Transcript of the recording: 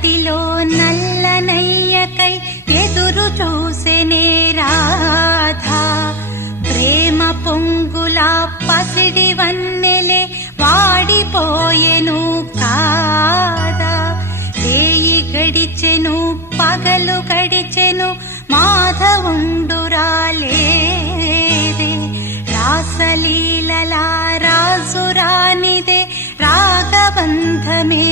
మట్టిలో నల్లనయ్యకై ఎదురు చూసెనే రాధా. ప్రేమ పొంగులా పసిడి వన్నెలే వాడిపోయెను కాదా. రేయి గడిచెను పగలు గడిచెను మాధవుండురాలేదే. రాసలీలలా రాజురానిదే రాగబంధమే